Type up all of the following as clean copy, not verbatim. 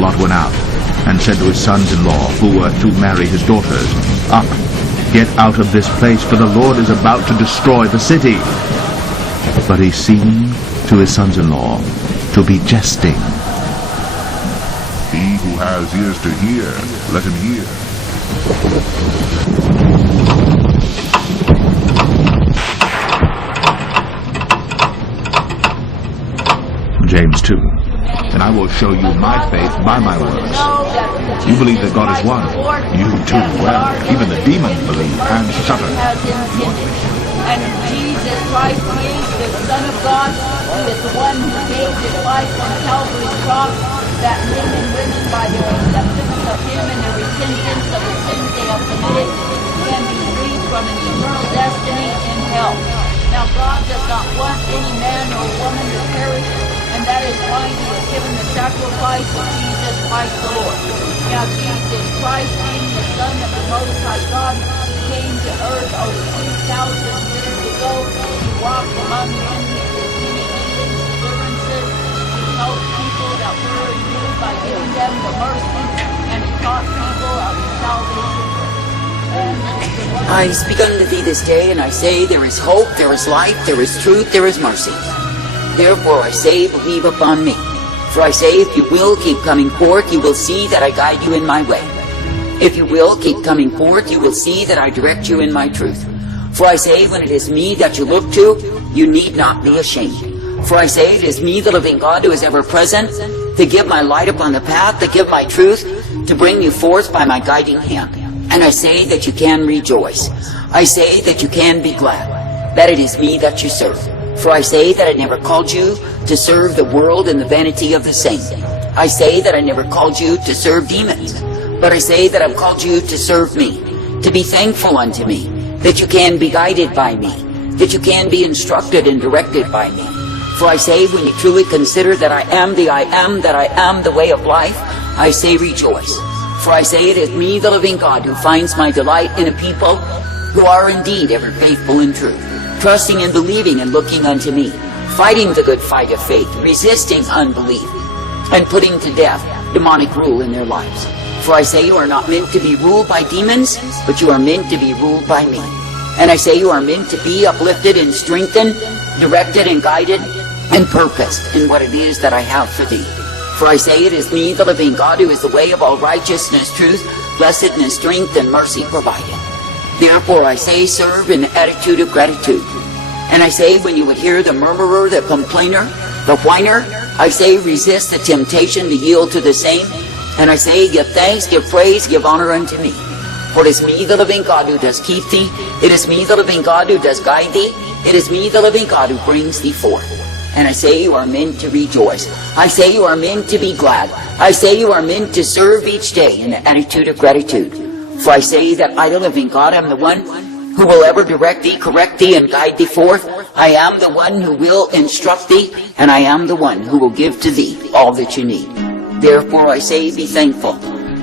Lot went out, and said to his sons-in-law, who were to marry his daughters, "Up, get out of this place, for the Lord is about to destroy the city." But he seemed to his sons-in-law to be jesting. He who has ears to hear, let him hear. James 2. And I will show you my faith by my works. You believe that God is one. You too well. Even the demons believe and shudder. And Jesus Christ is the Son of God, who is the one who gave his life on Calvary's cross, that men and women, by their acceptance of him and their repentance of the sins they have committed, can be freed from an eternal destiny in hell. Now God does not want any man or woman to perish, and that is why he has given the sacrifice of Jesus Christ the Lord. Now Jesus Christ, being the Son of the Most High God, came to earth over 2,000 years ago. He walked among men. He did many healings, deliverances. He helped people that were in need by giving them the mercy, and he taught people of salvation. I speak unto thee this day, and I say, there is hope, there is life, there is truth, there is mercy. Therefore I say, believe upon me. For I say, if you will keep coming forth, you will see that I guide you in my way. If you will keep coming forth, you will see that I direct you in my truth. For I say, when it is me that you look to, you need not be ashamed. For I say, it is me, the living God, who is ever present, to give my light upon the path, to give my truth, to bring you forth by my guiding hand. And I say that you can rejoice. I say that you can be glad, that it is me that you serve. For I say that I never called you to serve the world and the vanity of the same. I say that I never called you to serve demons, but I say that I've called you to serve me, to be thankful unto me, that you can be guided by me, that you can be instructed and directed by me. For I say, when you truly consider that I am the I am, that I am the way of life, I say rejoice. For I say, it is me, the living God, who finds my delight in a people who are indeed ever faithful and true, trusting and believing and looking unto me, fighting the good fight of faith, resisting unbelief, and putting to death demonic rule in their lives. For I say, you are not meant to be ruled by demons, but you are meant to be ruled by me. And I say, you are meant to be uplifted and strengthened, directed and guided, and purposed in what it is that I have for thee. For I say, it is me, the living God, who is the way of all righteousness, truth, blessedness, strength, and mercy provided. Therefore I say, serve in the attitude of gratitude. And I say, when you would hear the murmurer, the complainer, the whiner, I say, resist the temptation to yield to the same. And I say, give thanks, give praise, give honor unto me. For it is me, the living God, who does keep thee. It is me, the living God, who does guide thee. It is me, the living God, who brings thee forth. And I say, you are meant to rejoice. I say, you are meant to be glad. I say, you are meant to serve each day in the attitude of gratitude. For I say that I, the living God, am the one who will ever direct thee, correct thee, and guide thee forth. I am the one who will instruct thee, and I am the one who will give to thee all that you need. Therefore I say, be thankful.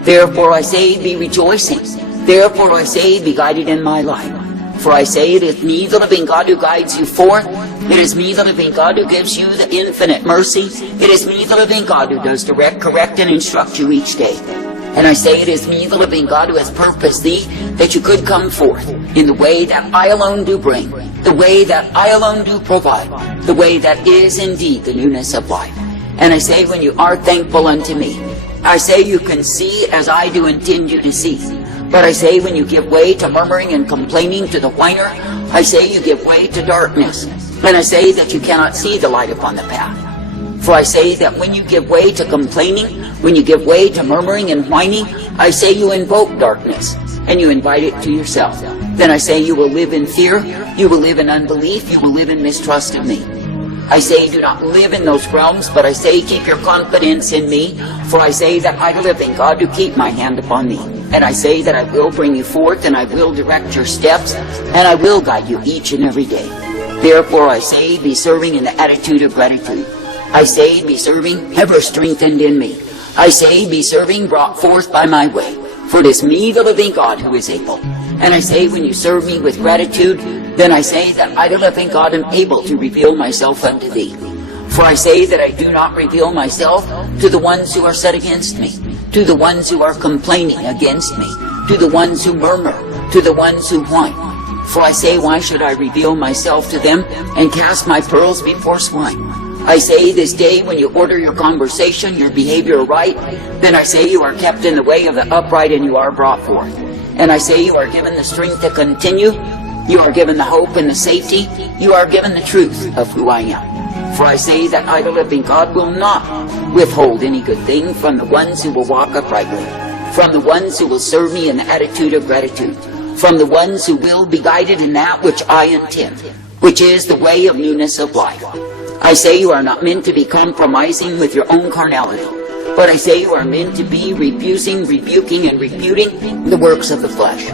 Therefore I say, be rejoicing. Therefore I say, be guided in my life. For I say, it is me, the living God, who guides you forth. It is me, the living God, who gives you the infinite mercy. It is me, the living God, who does direct, correct, and instruct you each day. And I say, it is me, the living God, who has purposed thee, that you could come forth in the way that I alone do bring, the way that I alone do provide, the way that is indeed the newness of life. And I say, when you are thankful unto me, I say you can see as I do intend you to see. But I say, when you give way to murmuring and complaining to the whiner, I say you give way to darkness. And I say that you cannot see the light upon the path. For I say that when you give way to complaining, when you give way to murmuring and whining, I say you invoke darkness, and you invite it to yourself. Then I say you will live in fear, you will live in unbelief, you will live in mistrust of me. I say do not live in those realms, but I say keep your confidence in me, for I say that I, the living God, do keep my hand upon thee. And I say that I will bring you forth, and I will direct your steps, and I will guide you each and every day. Therefore I say, be serving in the attitude of gratitude. I say, be serving ever strengthened in me. I say, be serving brought forth by my way. For it is me, the living God, who is able. And I say, when you serve me with gratitude, then I say that I, the living God, am able to reveal myself unto thee. For I say that I do not reveal myself to the ones who are set against me, to the ones who are complaining against me, to the ones who murmur, to the ones who whine. For I say, why should I reveal myself to them and cast my pearls before swine? I say this day, when you order your conversation, your behavior right, then I say you are kept in the way of the upright and you are brought forth. And I say you are given the strength to continue, you are given the hope and the safety, you are given the truth of who I am. For I say that I, the living God, will not withhold any good thing from the ones who will walk uprightly, from the ones who will serve me in the attitude of gratitude, from the ones who will be guided in that which I intend, which is the way of newness of life. I say you are not meant to be compromising with your own carnality, but I say you are meant to be rebuking, and refuting the works of the flesh.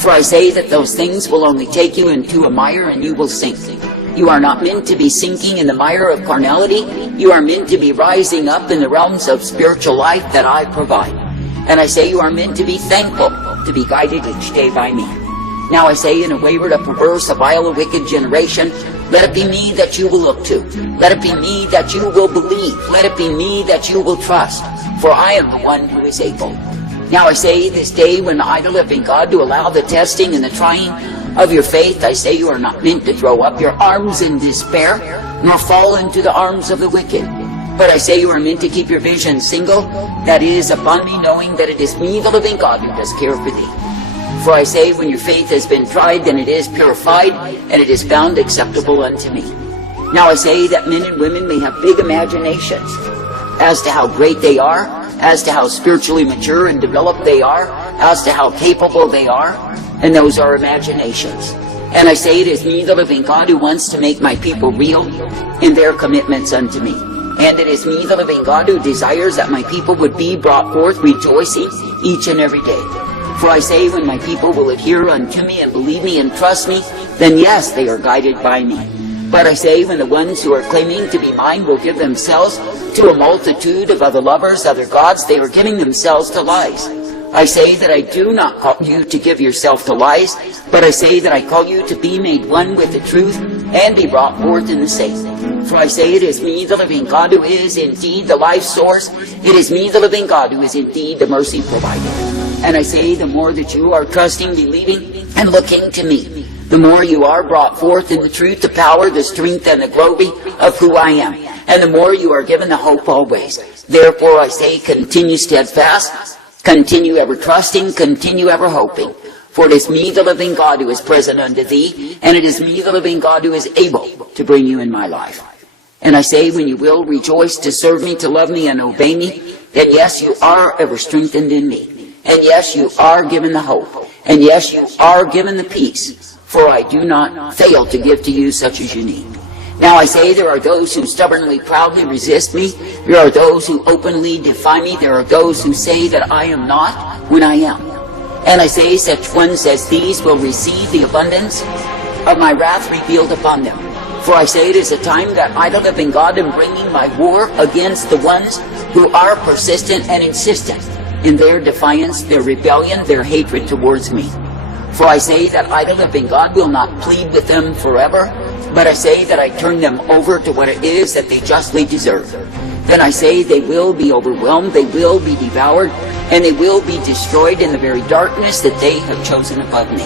For I say that those things will only take you into a mire and you will sink. You are not meant to be sinking in the mire of carnality. You are meant to be rising up in the realms of spiritual life that I provide. And I say you are meant to be thankful, to be guided each day by me. Now I say, in a wayward, a perverse, a vile, a wicked generation, let it be me that you will look to. Let it be me that you will believe. Let it be me that you will trust. For I am the one who is able. Now I say this day, when I, the living God, to allow the testing and the trying of your faith, I say you are not meant to throw up your arms in despair, nor fall into the arms of the wicked. But I say you are meant to keep your vision single, that is, upon me, knowing that it is me, the living God, who does care for thee. For I say, when your faith has been tried, then it is purified, and it is found acceptable unto me. Now I say that men and women may have big imaginations as to how great they are, as to how spiritually mature and developed they are, as to how capable they are, and those are imaginations. And I say it is me, the living God, who wants to make my people real in their commitments unto me. And it is me, the living God, who desires that my people would be brought forth rejoicing each and every day. For I say, when my people will adhere unto me and believe me and trust me, then yes, they are guided by me. But I say, when the ones who are claiming to be mine will give themselves to a multitude of other lovers, other gods, they are giving themselves to lies. I say that I do not call you to give yourself to lies, but I say that I call you to be made one with the truth and be brought forth in the same. For I say it is me, the living God, who is indeed the life source. It is me, the living God, who is indeed the mercy provider. And I say, the more that you are trusting, believing, and looking to me, the more you are brought forth in the truth, the power, the strength, and the glory of who I am. And the more you are given the hope always. Therefore I say, continue steadfast, continue ever trusting, continue ever hoping. For it is me, the living God, who is present unto thee, and it is me, the living God, who is able to bring you in my life. And I say, when you will rejoice to serve me, to love me, and obey me, then yes, you are ever strengthened in me. And yes, you are given the hope. And yes, you are given the peace. For I do not fail to give to you such as you need. Now I say, there are those who stubbornly, proudly resist me. There are those who openly defy me. There are those who say that I am not when I am. And I say, such ones as these will receive the abundance of my wrath revealed upon them. For I say, it is a time that I, the living God, am bringing my war against the ones who are persistent and insistent in their defiance, their rebellion, their hatred towards me. For I say that I, the living God, will not plead with them forever, but I say that I turn them over to what it is that they justly deserve. Then I say they will be overwhelmed, they will be devoured, and they will be destroyed in the very darkness that they have chosen above me.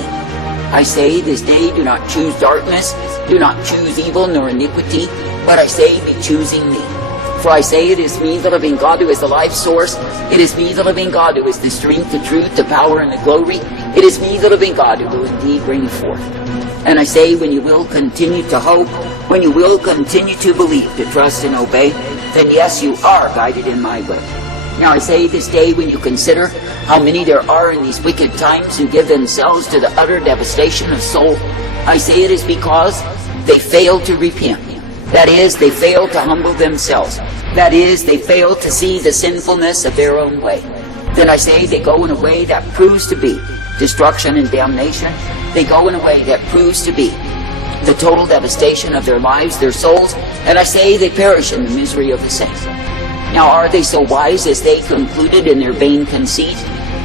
I say this day, do not choose darkness, do not choose evil nor iniquity, but I say be choosing me. For I say, it is me, the living God, who is the life source. It is me, the living God, who is the strength, the truth, the power, and the glory. It is me, the living God, who will indeed bring you forth. And I say, when you will continue to hope, when you will continue to believe, to trust and obey, then yes, you are guided in my way. Now I say this day, when you consider how many there are in these wicked times who give themselves to the utter devastation of soul, I say it is because they fail to repent. That is, they fail to humble themselves. That is, they fail to see the sinfulness of their own way. Then I say they go in a way that proves to be destruction and damnation. They go in a way that proves to be the total devastation of their lives, their souls, and I say they perish in the misery of the saints. Now are they so wise as they concluded in their vain conceit?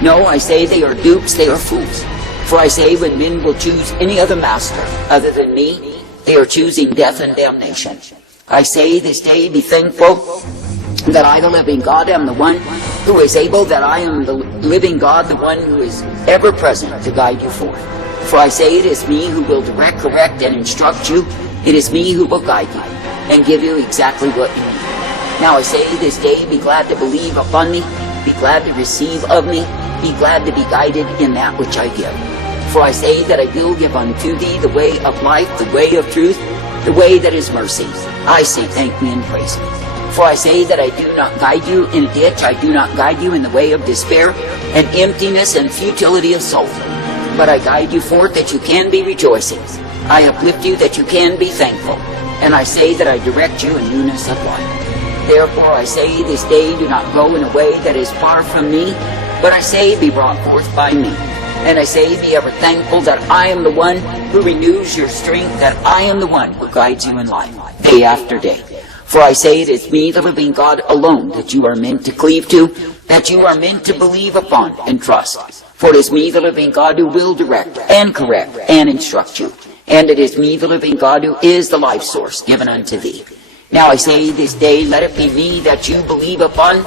No, I say they are dupes, they are fools. For I say, when men will choose any other master other than me, they are choosing death and damnation. I say this day, be thankful that I, the living God, am the one who is able, that I am the living God, the one who is ever present to guide you forth. For I say it is me who will direct, correct, and instruct you. It is me who will guide you and give you exactly what you need. Now I say this day, be glad to believe upon me, be glad to receive of me, be glad to be guided in that which I give. For I say that I will give unto thee the way of life, the way of truth, the way that is mercy. I say thank me and praise me. For I say that I do not guide you in a ditch, I do not guide you in the way of despair and emptiness and futility of soul. But I guide you forth that you can be rejoicing. I uplift you that you can be thankful. And I say that I direct you in newness of life. Therefore I say this day, do not go in a way that is far from me, but I say be brought forth by me. And I say be ever thankful that I am the one who renews your strength, that I am the one who guides you in life, day after day. For I say it is me, the living God alone, that you are meant to cleave to, that you are meant to believe upon and trust. For it is me, the living God, who will direct and correct and instruct you. And it is me, the living God, who is the life source given unto thee. Now I say this day, let it be me that you believe upon,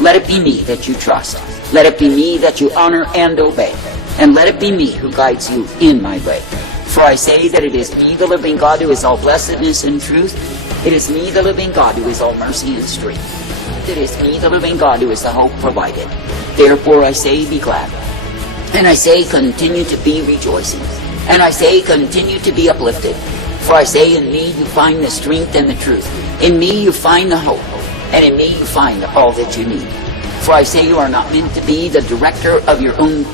let it be me that you trust, let it be me that you honor and obey, and let it be me who guides you in my way. For I say that it is me, the living God, who is all blessedness and truth. It is me, the living God, who is all mercy and strength. It is me, the living God, who is the hope provided. Therefore I say, be glad. And I say, continue to be rejoicing. And I say, continue to be uplifted. For I say, in me you find the strength and the truth. In me you find the hope. And in me you find all that you need. For I say, you are not meant to be the director of your own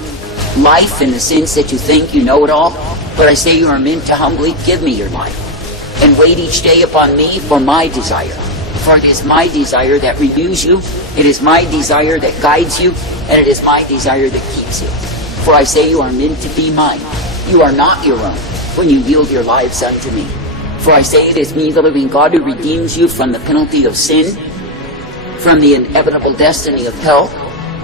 life in the sense that you think you know it all. But I say you are meant to humbly give me your life. And wait each day upon me for my desire. For it is my desire that renews you. It is my desire that guides you. And it is my desire that keeps you. For I say you are meant to be mine. You are not your own when you yield your lives unto me. For I say it is me, the living God, who redeems you from the penalty of sin, from the inevitable destiny of hell.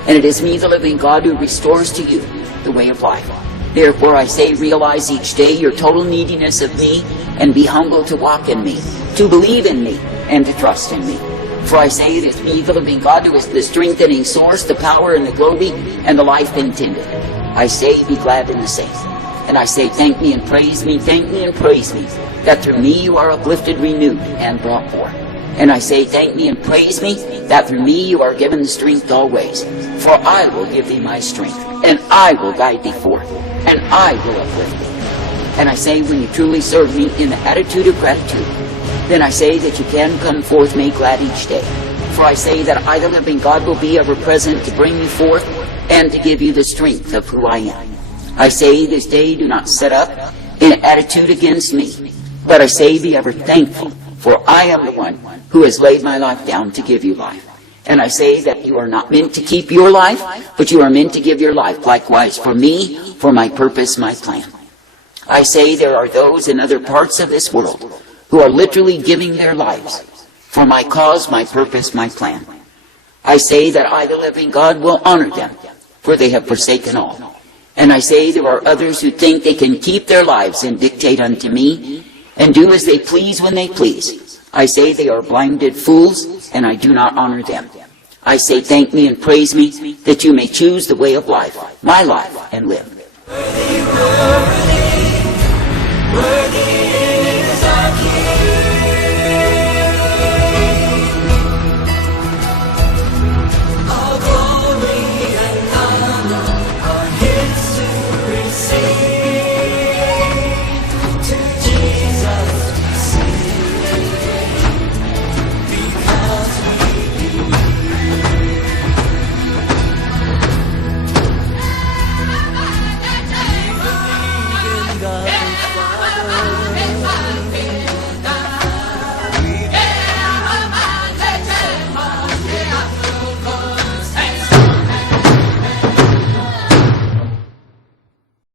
And it is me, the living God, who restores to you the way of life. Therefore I say, realize each day your total neediness of me, and be humble to walk in me, to believe in me, and to trust in me. For I say it is me, the living God, who is the strengthening source, the power and the glory, and the life intended. I say, be glad in the same. And I say, thank me and praise me, that through me you are uplifted, renewed, and brought forth. And I say, thank me and praise me, that through me you are given strength always. For I will give thee my strength, and I will guide thee forth, and I will uplift thee. And I say, when you truly serve me in the attitude of gratitude, then I say that you can come forth made glad each day. For I say that I, the living God, will be ever present to bring you forth, and to give you the strength of who I am. I say this day, do not set up in attitude against me, but I say be ever thankful, for I am the one who has laid my life down to give you life. And I say that you are not meant to keep your life, but you are meant to give your life likewise for me, for my purpose, my plan. I say there are those in other parts of this world who are literally giving their lives for my cause, my purpose, my plan. I say that I, the living God, will honor them, for they have forsaken all. And I say there are others who think they can keep their lives and dictate unto me, and do as they please when they please. I say they are blinded fools, and I do not honor them. I say thank me and praise me, that you may choose the way of life, my life, and live.